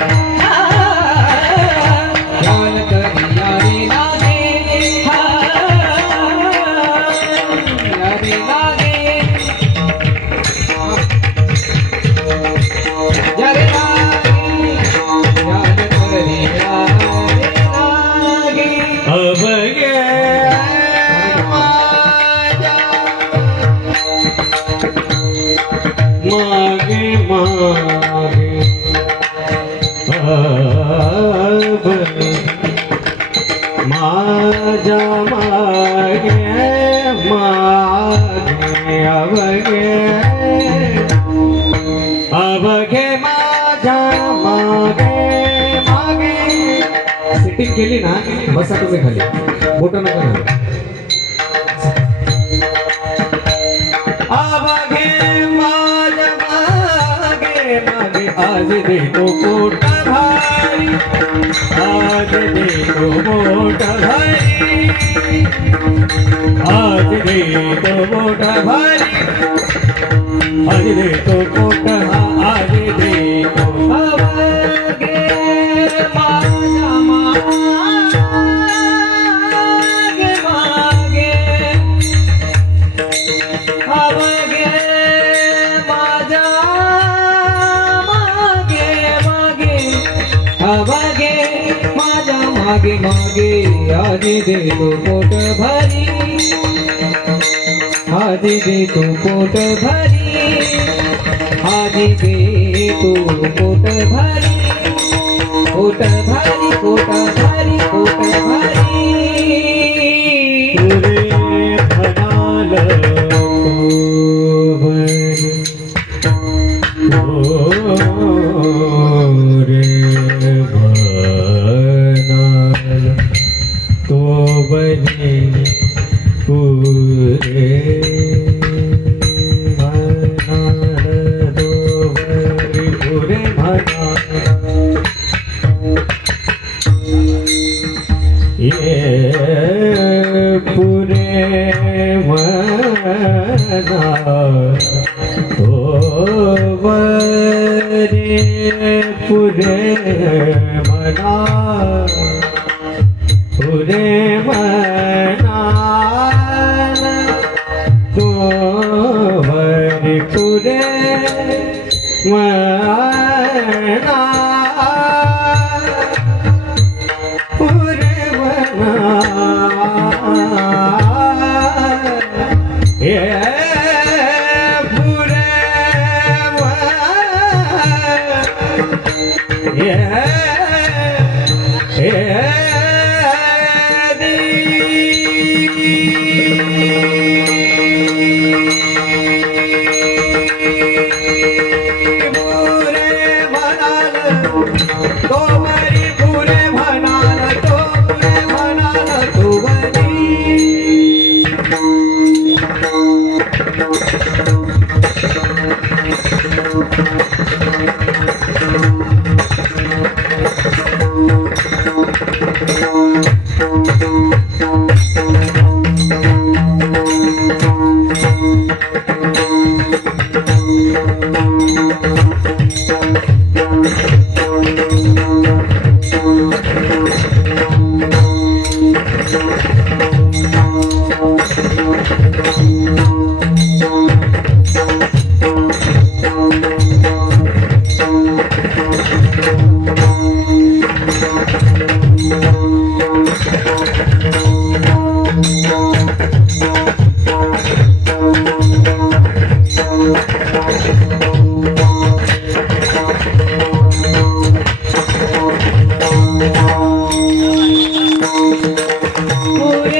Ah! माझ्या मागे खाली. बोट नका आज देखो भारी आज देखो पोट भारी आज देखो पोट भारी आज देखो पोट हा अवघे माझ्या मागे मागे आज देतो पोट भरी आज देतो पोट भरी आज तो बने पुरे भनाल तो बने पुरे भनाल ये पुरे मना Yeah.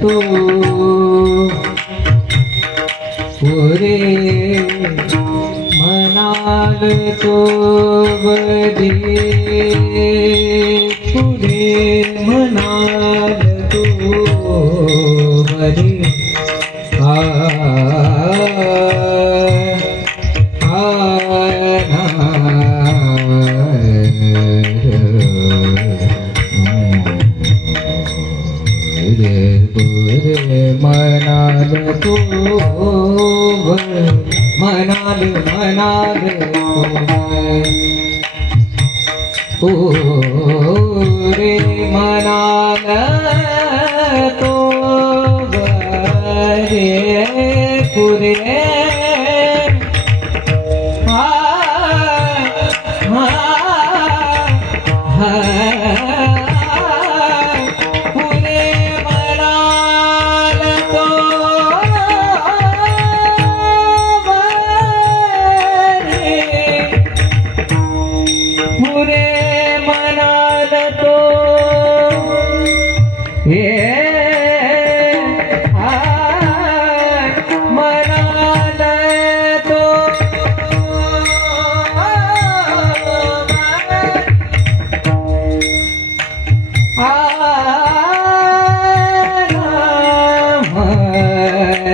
તું પૂરે મનાલ તો બધી પૂરે મનાલ તો બધી मनाल तू मनाल मनाल पुरे मनाल तो रे पुरे आ पुरे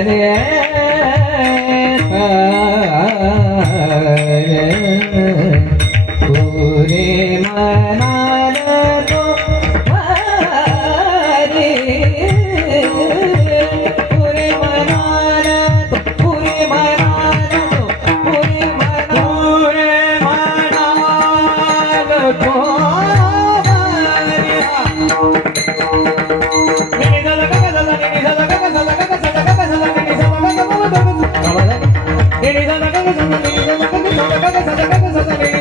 Yeah. சதககு சதககு சதககு சதககு சதககு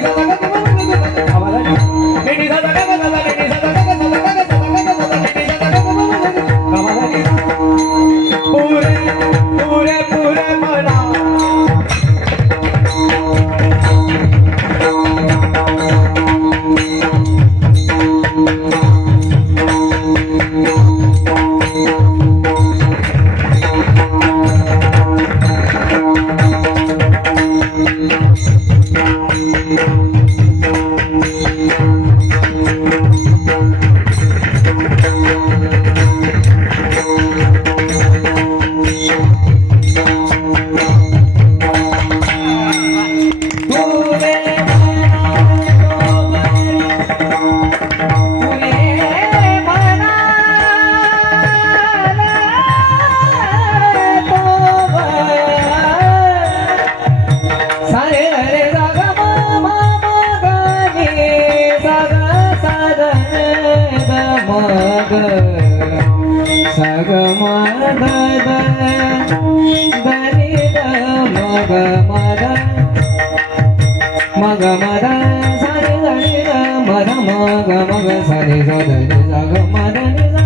Maga maga, sa ni sa ni sa maga maga maga sa ni sa ni sa maga maga ni sa.